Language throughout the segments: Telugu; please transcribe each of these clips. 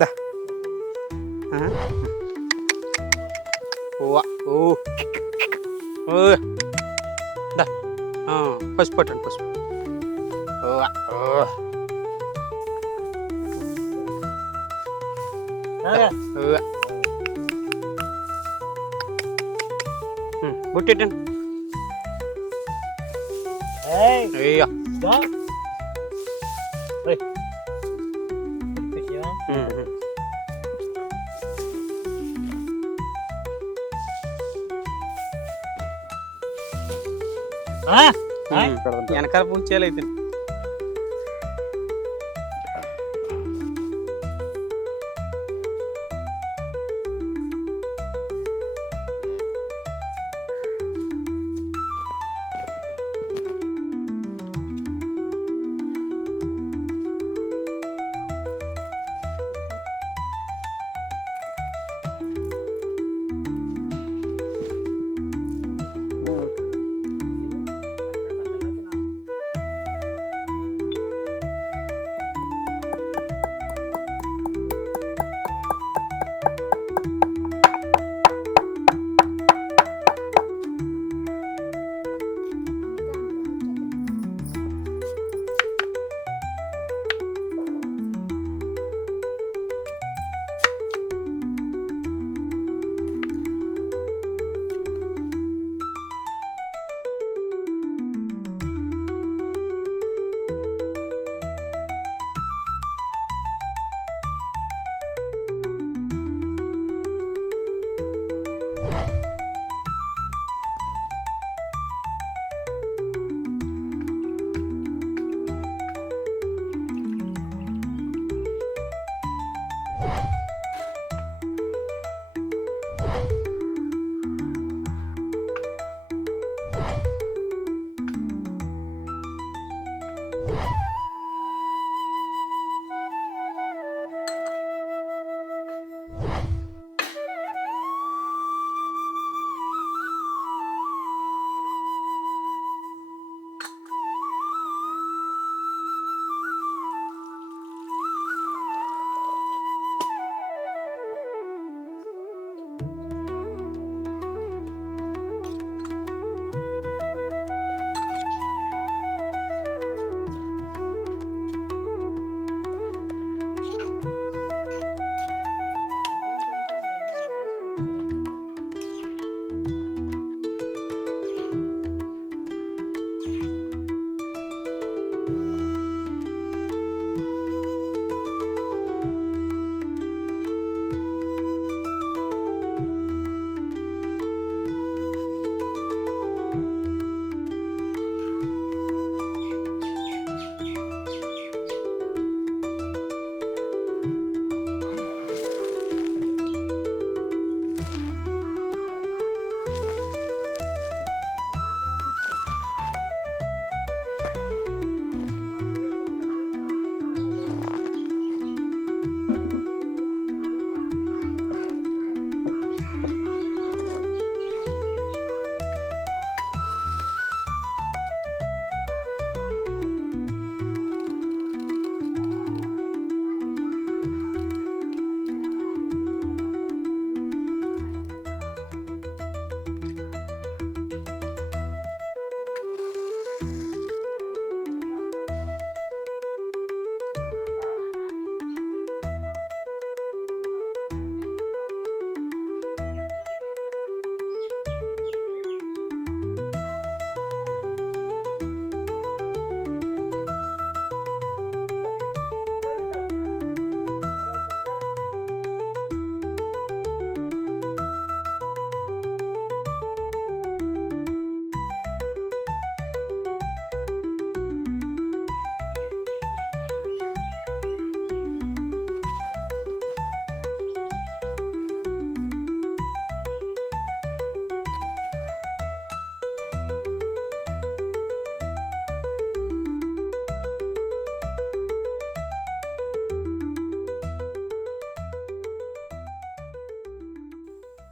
దా ఓ ఓ ఓ దా పసుపు పట్టండి పసుపు ఓ బుట్టెట్టండి అయ్యా వెనకాల పూజ చేయాలి అయితే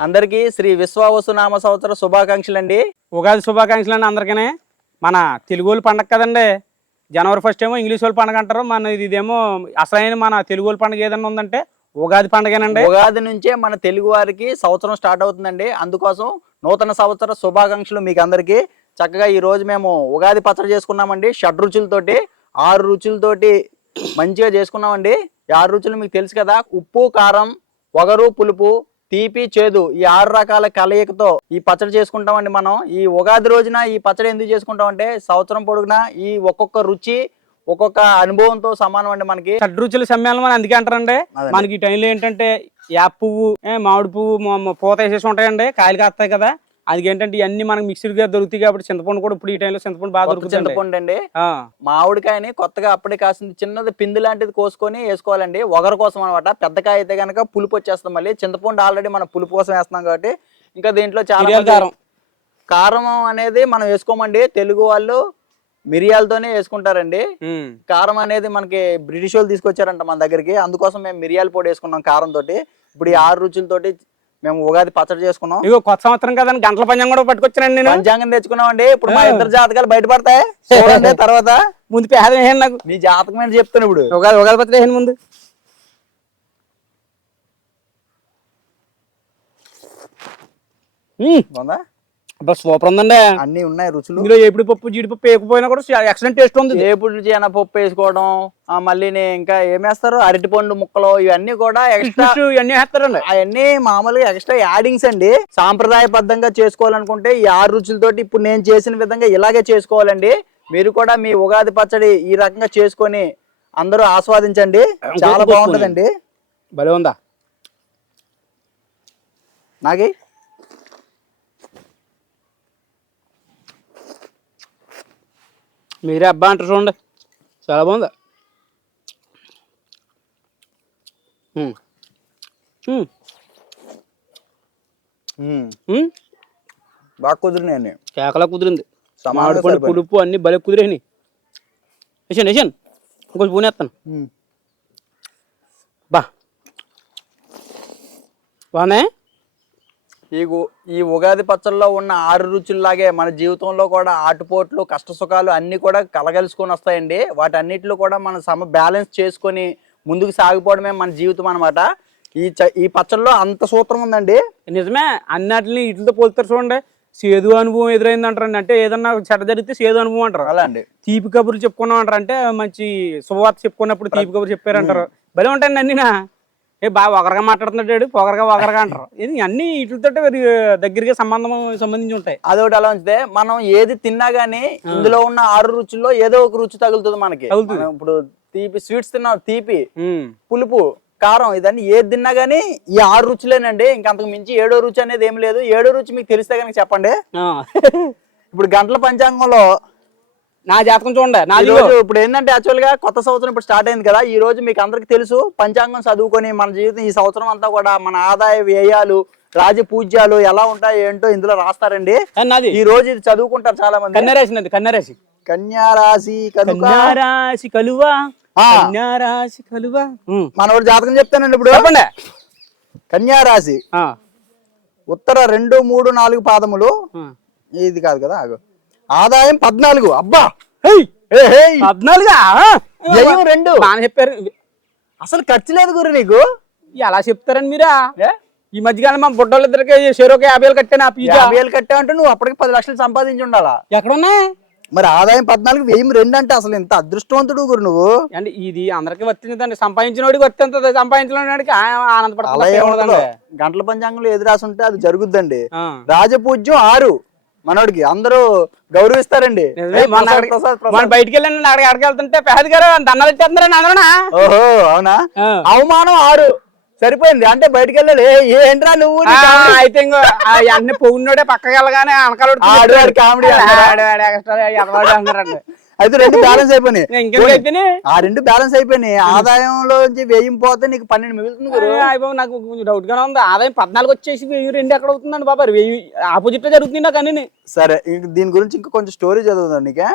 అందరికీ శ్రీ విశ్వావసునామ సంవత్సర శుభాకాంక్షలు అండి. ఉగాది శుభాకాంక్షలు అండి అందరికీ. మన తెలుగుల పండగ కదండి, జనవరి 1 ఏమో ఇంగ్లీష్ వాళ్ళ పండుగ అంటారు. ఇదేమో అసలైన మన తెలుగు వాళ్ళ పండుగ ఏదన్నా ఉందంటే ఉగాది పండుగేనండి. ఉగాది నుంచే మన తెలుగు వారికి సంవత్సరం స్టార్ట్ అవుతుందండి. అందుకోసం నూతన సంవత్సర శుభాకాంక్షలు మీకు అందరికి. చక్కగా ఈ రోజు మేము ఉగాది పచ్చడి చేసుకున్నామండి. 6 రుచులతోటి 6 రుచులతోటి మంచిగా చేసుకున్నామండి. ఈ 6 రుచులు మీకు తెలుసు కదా, ఉప్పు, కారం, వగరు, పులుపు, తీపి, చేదు, ఈ 6 రకాల కలయికతో ఈ పచ్చడి చేసుకుంటామండి. మనం ఈ ఉగాది రోజున ఈ పచ్చడి ఎందుకు చేసుకుంటామంటే సంవత్సరం పొడుగునా ఈ ఒక్కొక్క రుచి ఒక్కొక్క అనుభవంతో సమానం అండి. మనకి షడ్రుచుల సమ్మేళనం అని అందుకే అంటారండి. మనకి ఈ టైంలో ఏంటంటే యాప్ పువ్వు, మామిడి పువ్వు, పూత వేసేసి ఉంటాయండి, కాయలు కాస్తాయి కదా. అది ఏంటంటే ఇవన్నీ మనకి మిక్స్డ్ గా దొరుకుతాయి కాబట్టి చింతపండు కూడా ఇప్పుడు ఈ టైంలో చింతపండు బాగా దొరుకుతుంది. చింతపండు అండి, మామిడికాయని కొత్తగా అప్పుడే కాసింది చిన్నది పిండి లాంటిది కోసుకొని వేసుకోవాలండి, ఒగరు కోసం అనమాట. పెద్ద కాయ అయితే కనుక పులుపు వచ్చేస్తాం. మళ్ళీ చింతపండు ఆల్రెడీ మనం పులుపు కోసం వేస్తున్నాం కాబట్టి ఇంకా దీంట్లో చాలా కారం అనేది మనం వేసుకోమండి. తెలుగు వాళ్ళు మిరియాలతోనే వేసుకుంటారండి. కారం అనేది మనకి బ్రిటిష్ వాళ్ళు తీసుకొచ్చారంట మన దగ్గరికి, అందుకోసం మేము మిరియాల పొడి వేసుకున్నాం కారం తోటి. ఇప్పుడు ఈ 6 రుచులతోటి మేము ఉగాది పచ్చడి చేసుకున్నాం. ఇగో కొత్త సంవత్సరం కదా గంటల పంచాంగం కూడా పట్టుకొచ్చానండి నేను. పంచాంగం తెచ్చుకున్నామండి. ఇప్పుడు మా ఇద్దరు జాతకాలు బయటపడతాయి చూడండి. తర్వాత ముందు పేద వేయండి నాకు, నీ జాతకం ఏంటి చెప్తాను. ఇప్పుడు ఉగాది పచ్చడి వేయండి ముందు. సూపర్ ఉందండి, అన్ని ఉన్నాయి రుచులు. ఇందులో ఏపుడు పప్పు, జీడిపప్పు వేయకపోయినా కూడా ఎక్సలెంట్ టేస్ట్ ఉంది. ఏపుడు పప్పు వేసుకోవడం, మళ్ళీ ఇంకా ఏమేస్తారు, అరటిపండు ముక్కలు, ఇవన్నీ కూడా ఎక్స్ట్రా ఇవన్నీ వేస్తారండి. అవన్నీ మామూలుగా ఎక్స్ట్రా యాడింగ్స్ అండి. సాంప్రదాయబద్ధంగా చేసుకోవాలనుకుంటే ఈ 6 రుచులతోటి ఇప్పుడు నేను చేసిన విధంగా ఇలాగే చేసుకోవాలండి. మీరు కూడా మీ ఉగాది పచ్చడి ఈ రకంగా చేసుకొని అందరూ ఆస్వాదించండి. చాలా బాగుంటదండి. భలే ఉందా నాకి. మీరే అబ్బా అంటారు చూడండి, చాలా బాగుంది. బాగా కుదిరినాయి, కేకలా కుదిరింది. మామిడి పండు పులుపు అన్ని భలే కుదిరేని. వేసాను ఇంకొంచెం పూనేస్తాను. బాగున్నాయి. ఈ ఉగాది పచ్చళ్ళలో ఉన్న 6 రుచుల్లాగే మన జీవితంలో కూడా ఆటుపోట్లు, కష్ట సుఖాలు అన్ని కూడా కలగలుసుకొని వస్తాయండి. వాటన్నిటిలో కూడా మనం బ్యాలెన్స్ చేసుకొని ముందుకు సాగిపోవడమే మన జీవితం అనమాట. ఈ పచ్చళ్ళలో అంత సూత్రం ఉందండి. నిజమే, అన్నిటిని వీటితో పోలుతారు చూడండి. సేదు అనుభవం ఎదురైంది అంటారండి, అంటే ఏదన్నా చెడ్డ జరిగితే సేదు అనుభవం అంటారు. అలా అండి. తీపి కబుర్లు చెప్పుకున్నాం అంటారు, అంటే మంచి శుభవార్త చెప్పుకున్నప్పుడు తీపి కబుర్లు చెప్పారంటారు. భలే ఉంటాయండి అన్ని. బాగా ఒకరిగా మాట్లాడుతున్నాడు, ఒకరిగా అంటారు. ఇది అన్ని వీటితో దగ్గరగా సంబంధించి ఉంటాయి. అదొకటి అలా ఉంచితే మనం ఏది తిన్నా గానీ ఇందులో ఉన్న 6 రుచుల్లో ఏదో ఒక రుచి తగులుతుంది మనకి. ఇప్పుడు తీపి స్వీట్స్ తిన్నాం, తీపి, పులుపు, కారం, ఇదన్నీ ఏది తిన్నా గానీ ఈ 6 రుచులేనండి. ఇంకంతకు మించి 7వ రుచి అనేది ఏం లేదు. 7వ రుచి మీకు తెలిస్తే కనుక చెప్పండి. ఇప్పుడు గంటల పంచాంగంలో నా జాతకం చూడండి. ఇప్పుడు ఏంటంటే యాక్చువల్ గా కొత్త సంవత్సరం ఇప్పుడు స్టార్ట్ అయింది కదా. ఈ రోజు మీకు అందరికి తెలుసు, పంచాంగం చదువుకొని మన జీవితం ఈ సంవత్సరం అంతా కూడా మన ఆదాయ వ్యయాలు, రాజపూజ్యాలు ఎలా ఉంటాయి ఏంటో ఇందులో రాస్తారండి. ఈ రోజు ఇది చదువుకుంటారు చాలా మంది. కన్యారాశి కలువ. మనోడు జాతకం చెప్తానండి ఇప్పుడు. చెప్పండి. కన్యారాశి ఉత్తర 2, 3, 4 పాదములు. ఇది కాదు కదా. ఆదాయం 14. అబ్బా 14 బాగా చెప్పారు. అసలు ఖర్చు లేదు గురు నీకు. ఎలా చెప్తారండి మీరా? ఈ మధ్యకాలం మా బుడ్డోళ్ళ ఇద్దరికి 50,000 కట్టాను. 50,000 కట్టావంటే నువ్వు అప్పటికి 10 లక్షలు సంపాదించి ఉండాలా. ఎక్కడున్నా మరి ఆదాయం 14, 1002 అంటే అసలు ఎంత అదృష్టవంతుడు గురు నువ్వు. అంటే ఇది అందరికి వర్తించదండి, సంపాదించిన వాడికి వర్తించదు, సంపాదించడానికి ఆనందపడతాడు. గంటల పంచాంగంలో ఏది రాసి ఉంటే అది జరుగుద్దండి. రాజపూజ్యం 6 మనోడికి అందరూ గౌరవిస్తారండి. బయటికి వెళ్ళండి, అక్కడికి వెళ్తుంటే పేద గారు దన్నాలు ఇచ్చేస్తున్నారండి అందరూ. ఓహో అవునా. అవమానం 6 సరిపోయింది. అంటే బయటికి వెళ్ళాలి. ఏంట్రా నువ్వు అయితే ఇంకో అన్ని పొగినోడే పక్కకి వెళ్ళగానే అనకాడు కామెడీ అన్నారండి. అయితే 2 బ్యాలెన్స్ అయిపోయినాయి. ఆ 2 బ్యాలెన్స్ అయిపోయినాయి. ఆదాయంలో వ్యయం పోతే నీకు 12 మిగులుతుంది. నాకు డౌట్ గానే ఉంది. ఆదాయం 14 వచ్చేసి 2 ఎక్కడ అవుతుందండి బాబా? ఆపోజిట్ లో జరుగుతుంది నాకు అన్ని. సరే, దీని గురించి ఇంకా కొంచెం స్టోరీ చదువుతాను నీకే.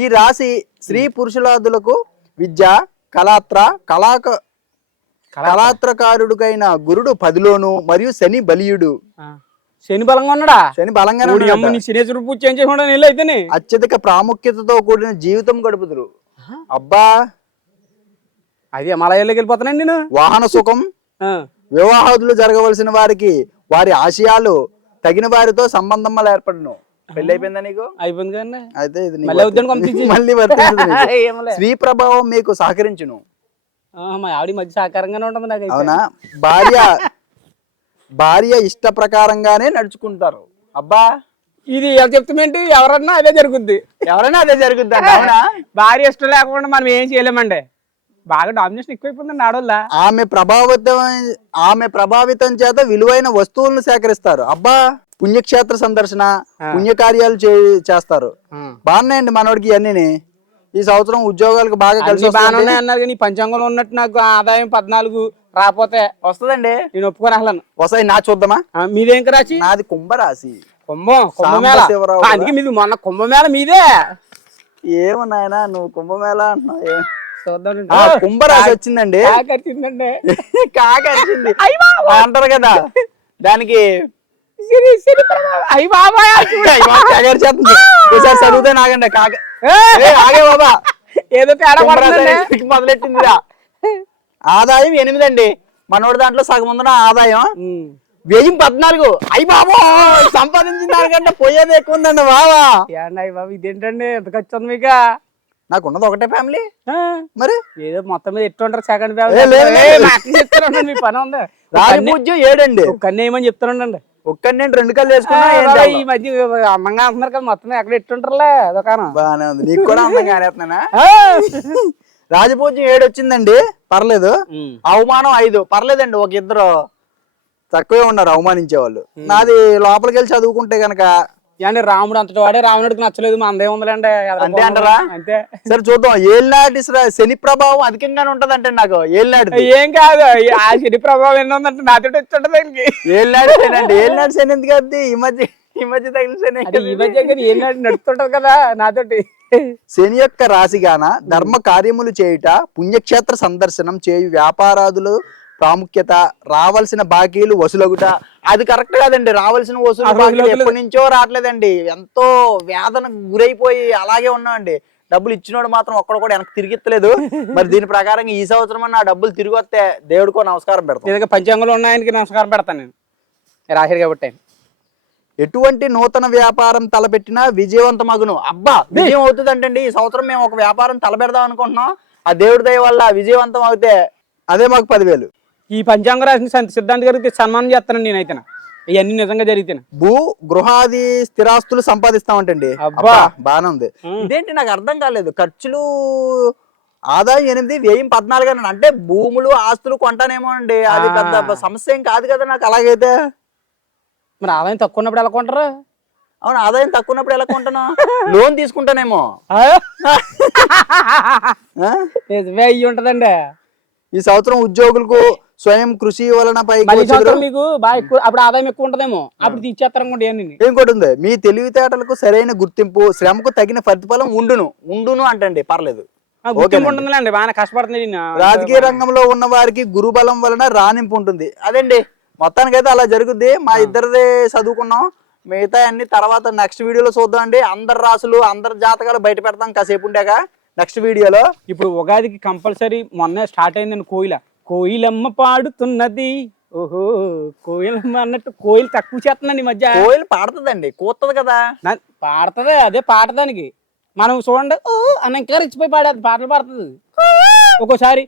ఈ రాశి స్త్రీ పురుషులాదులకు విద్య, కళాత్రకారుడుకైన గురుడు 10లోను మరియు శని బలీయుడు. శని బలంగా ఉన్నాడా? శని బలంగా పూజ చేయించేసి అయితేనే అత్యధిక ప్రాముఖ్యతతో కూడిన జీవితం గడుపుదురు. అబ్బా అది హిమాలయాల్లోకి వెళ్ళిపోతానండి నేను. వాహన సుఖం, వివాహాదులు జరగవలసిన వారికి వారి ఆశయాలు తగిన వారితో సంబంధం వల్ల ఏర్పడను. పెళ్లి అయిపోయిందా నీకు? అయిపోయింది కదండి. అయితే ఇది నీకు మళ్ళీ అవుతాను పంపించి మళ్ళీ వర్తించదు నీకు. ఏమలే. స్త్రీ ప్రభావం మీకు సహకరించును. మా ఆవిడ మధ్య సహకారంగానే ఉంటుంది నాకు. అవునా? భార్య ఇష్ట ప్రకారంగానే నడుచుకుంటారు. అబ్బా ఇది ఎవరు చెప్తామేంటి, ఎవరన్నా అదే జరుగుద్ది. ఎవరైనా అదే జరుగుద్ది. అవునా? భార్య ఇష్టం లేకుండా మనం ఏం చేయలేమండి. బాగా డామినేషన్ ఎక్కువైపోతుందండి ఆడోళ్ళ. ఆమె ప్రభావితం చేత విలువైన వస్తువులను సేకరిస్తారు. అబ్బా పుణ్యక్షేత్ర సందర్శన, పుణ్యకార్యాలు చేస్తారు. బాగున్నాయండి మనోడికి ఇవన్నీ. ఈ సంవత్సరం ఉద్యోగాలకు బాగా కలిసి బాగానే అన్నారు కానీ పంచాంగంలో ఉన్నట్టు నాకు ఆదాయం 14 రాకపోతే వస్తుందండి. నేను ఒప్పుకొని అసలను. వస్తాయి నా చూద్దామా? మీదేం రాశి? నాది కుంభరాశి. కుంభమేళ. అందుకే మీది మొన్న కుంభమేళ మీదే. ఏమో నాయనా నువ్వు కుంభమేళ అంటున్నావు. చూద్దాం. కుంభరాశి వచ్చిందండి. కాకరిచింది అంటారు కదా, దానికి చదివితే నాగండి ఆగే బాబా ఏదో తేడా మొదలెట్టిందిరా. ఆదాయం 8 అండి. మనోడి దాంట్లో సగం ఉందన్న ఆదాయం 1014. అయ్యి బాబా సంపాదించిన దానికంటే పోయేది ఎక్కువ ఉందండి బాబా. బాబు ఇదేంటండి ఎంత ఖర్చు ఉంది మీకు? నాకు ఉన్నది ఒకటే ఫ్యామిలీ. మరి ఏదో మొత్తం మీద ఎట్టుంటారు సెకండ్ ఫ్యామిలీ చెప్తానండి. మీ పని ఉంది. రాజపూజ్యం 7 అండి. ఒక్కనే ఏమని చెప్తానండి. ఒక్కనే 2 కళ్ళు వేసుకున్నా. ఈ మధ్య అందంగా అంటున్నారు కదా, మొత్తం ఎక్కడ ఎట్టుంటారులే దుకాణం. బాగానే ఉంది. నీకు కూడా అందంగా అనేస్తున్నానా? రాజపూజ్యం 7 వచ్చిందండి, పర్లేదు. అవమానం 5 పర్లేదండి. ఒక ఇద్దరు తక్కువే ఉన్నారు అవమానించే వాళ్ళు. నాది లోపలికి వెళ్ళి చదువుకుంటే గనక అంటే రాముడు అంతటి వాడే రావణుడికి నచ్చలేదు, మనదే ఉందిలేండి. అంతే అంటారా? అంతే. సరే చూద్దాం. ఏళ్ళనాటి శని ప్రభావం అధికంగానే ఉంటది అంటే నాకు. ఏళ్ళనాటి ఏం కాదు, ఆ శని ప్రభావం ఎన్ని ఉందంటే నాతో వచ్చి ఏళ్ళనాటి శని అంటే ఏళ్ళనాటి శని ఎందుకు అది? ఈ మధ్య తగిన శని. ఈ మధ్య ఏళ్ళనాటి నడుస్తుంటది కదా నాతోటి. శని యొక్క రాశిగాన ధర్మ కార్యములు చేయుట, పుణ్యక్షేత్ర సందర్శనం చేయు వ్యాపారాదులు ప్రాముఖ్యత, రావాల్సిన బాకీలు వసూలగుట. అది కరెక్ట్ కాదండి. రావాల్సిన వసూలు బాకీలు ఎప్పటి నుంచో రావట్లేదండి. ఎంతో వేదన గురైపోయి అలాగే ఉన్నామండి. డబ్బులు ఇచ్చినోడు మాత్రం ఒక్కడ కూడా వెనక్కి తిరిగిత్తలేదు. మరి దీని ప్రకారం ఈ సంవత్సరం నా డబ్బులు తిరిగి వస్తే దేవుడికో నమస్కారం పెడతాను. పంచాంగంలో ఉన్నాయనికి నమస్కారం పెడతాను నేను రాశారు కాబట్టి. ఎటువంటి నూతన వ్యాపారం తలపెట్టినా విజయవంతమగును. అబ్బా విజయం అవుతుంది అంటే ఈ సంవత్సరం మేము ఒక వ్యాపారం తలపెడదాం అనుకుంటున్నాం. ఆ దేవుడి దయ వల్ల విజయవంతం అవుతే అదే మాకు 10,000. ఈ పంచాంగ రాసిన సిద్ధాంత్ గారికి సన్మానం చేస్తానండి నేనైతే. ఇవన్నీ నిజంగా జరిగితే భూ గృహాది స్థిరాస్తులు సంపాదిస్తామంటండి. అబ్బా బాగానే ఉంది. ఇదేంటి నాకు అర్థం కాలేదు. ఖర్చులు ఆదాయం 8, వ్యయం 14 అని అంటే భూములు ఆస్తులు కొంటానేమో అండి. అది పెద్ద సమస్య ఏం కాదు కదా నాకు. అలాగైతే మరి ఆదాయం తక్కువ ఉన్నప్పుడు ఎలా కొంటారు? అవును, ఆదాయం తక్కువ ఉన్నప్పుడు ఎలా కొంటాను? లోన్ తీసుకుంటానేమో. అయ్యి ఉంటదండి. ఈ సంవత్సరం ఉద్యోగులకు స్వయం కృషి వలన మీకు బాగా ఎక్కువ అప్పుడు ఆదాయం ఎక్కువ ఉంటదేమో, అప్పుడు తీసేస్తారు. ఇంకోటి ఉంది, మీ తెలివితేటలకు సరైన గుర్తింపు, శ్రమకు తగిన ప్రతిఫలం ఉండును అంటండి. పర్లేదు, ఉంటుందిలేండి. బాగా కష్టపడుతుంది. రాజకీయ రంగంలో ఉన్న వారికి గురుబలం వలన రాణింపు ఉంటుంది. అదండి మొత్తానికైతే అలా జరుగుద్ది. మా ఇద్దరిదే చదువుకున్నాం. మిగతా అన్ని తర్వాత నెక్స్ట్ వీడియోలో చూద్దాం అండి. అందరి రాసులు అందరి జాతకాలు బయట పెడతాం కాసేపు ఉండాక నెక్స్ట్ వీడియోలో. ఇప్పుడు ఉగాదికి కంపల్సరీ మొన్న స్టార్ట్ అయిందండి కోయిలమ్మ పాడుతున్నది. ఓహో కోయిలమ్మ అన్నట్టు కోయిలు తక్కువ చేస్తుందండి ఈ మధ్య. కోయిలు పాడుతుందండి, కూతది కదా. పాడుతుంది, అదే పాడదానికి. మనం చూడండి అని ఇంకా రెచ్చిపోయి పాడేది, పాటలు పాడుతుంది. ఒక్కోసారి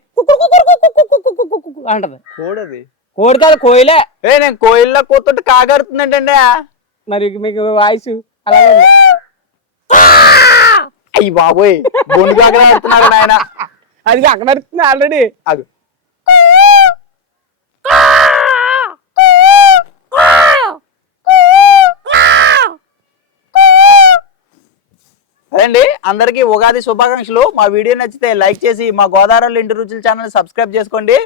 అంటది. కోడది కోడి కాదు, కోయిలే. నేను కోయిల్లో కూతుంటే కాగడుతుందంటే మరి మీకు వాయిస్ అలాగే. అయ్యి బాబోయ్ బొండు కాకర ఆడుతున్నాడు ఆయన. అది అక్కడ అడుగుతుంది ఆల్రెడీ. అది అదండి. అందరికీ ఉగాది శుభాకాంక్షలు. మా వీడియో నచ్చితే లైక్ చేసి మా గోదావరి ఇంటి రుచుల ఛానల్ సబ్స్క్రైబ్ చేసుకోండి.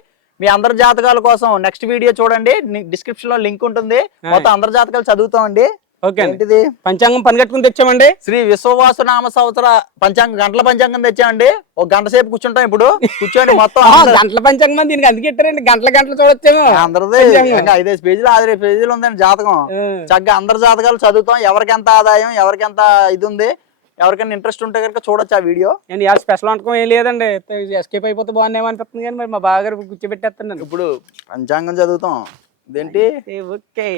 మీ అందరి జాతకాల కోసం నెక్స్ట్ వీడియో చూడండి. డిస్క్రిప్షన్ లో లింక్ ఉంటుంది. మొత్తం అందరి జాతకాలు చదువుతామండి. ఓకే, పంచాంగం పని కట్టుకుని తెచ్చామండి. శ్రీ విశ్వవాసు నామ సంవత్సర గంటల పంచాంగం తెచ్చామండి. ఒక గంట సేపు కూర్చుంటాం. ఇప్పుడు కూర్చోండి మొత్తం గంటల పంచాంగం దీనికి అందుకు పెట్టారండి. గంటలు చూడొచ్చాము. అందరిది 5 పేజీలు 6 పేజీలు ఉందండి జాతకం. చక్కగా అందరి జాతకాలు చదువుతాం. ఎవరికి ఎంత ఆదాయం, ఎవరికి ఎంత ఇది ఉంది, ఎవరికైనా ఇంట్రెస్ట్ ఉంటే కనుక చూడొచ్చు ఆ వీడియో. నేను ఇవాళ స్పెషల్ వంటకం ఏం లేదండి, ఎస్కేప్ అయిపోతే బాగున్నాయేమో అనిపిస్తుంది, కానీ మరి మా బావగారు కూర్చోబెట్టేస్తాను. ఇప్పుడు పంచాంగం చదువుతాం. ఇదేంటి? ఓకే.